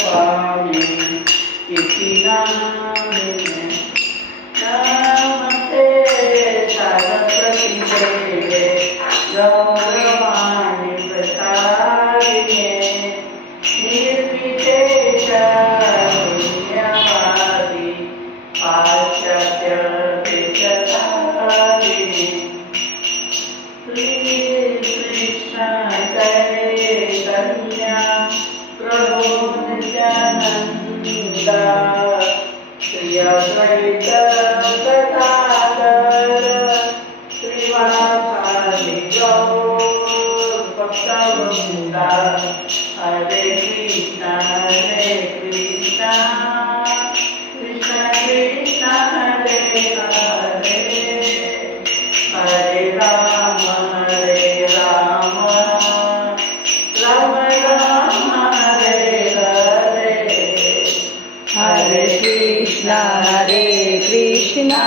स्वामी इति नामिने नमस्ते सरस्वती देवे गौरवाणी प्रसारिणे निर्विशेष शून्यवादी पाश्चात्य देशधारिणे कृष्ण चैतन्य प्रभु नित्यानंद श्री अद्वैत गदाधर श्रीवासादि गौर भक्तवृंद हरे कृष्ण कृष्ण कृष्ण हरे हरे हरे राम राम राम हरे हरे हरे कृष्णा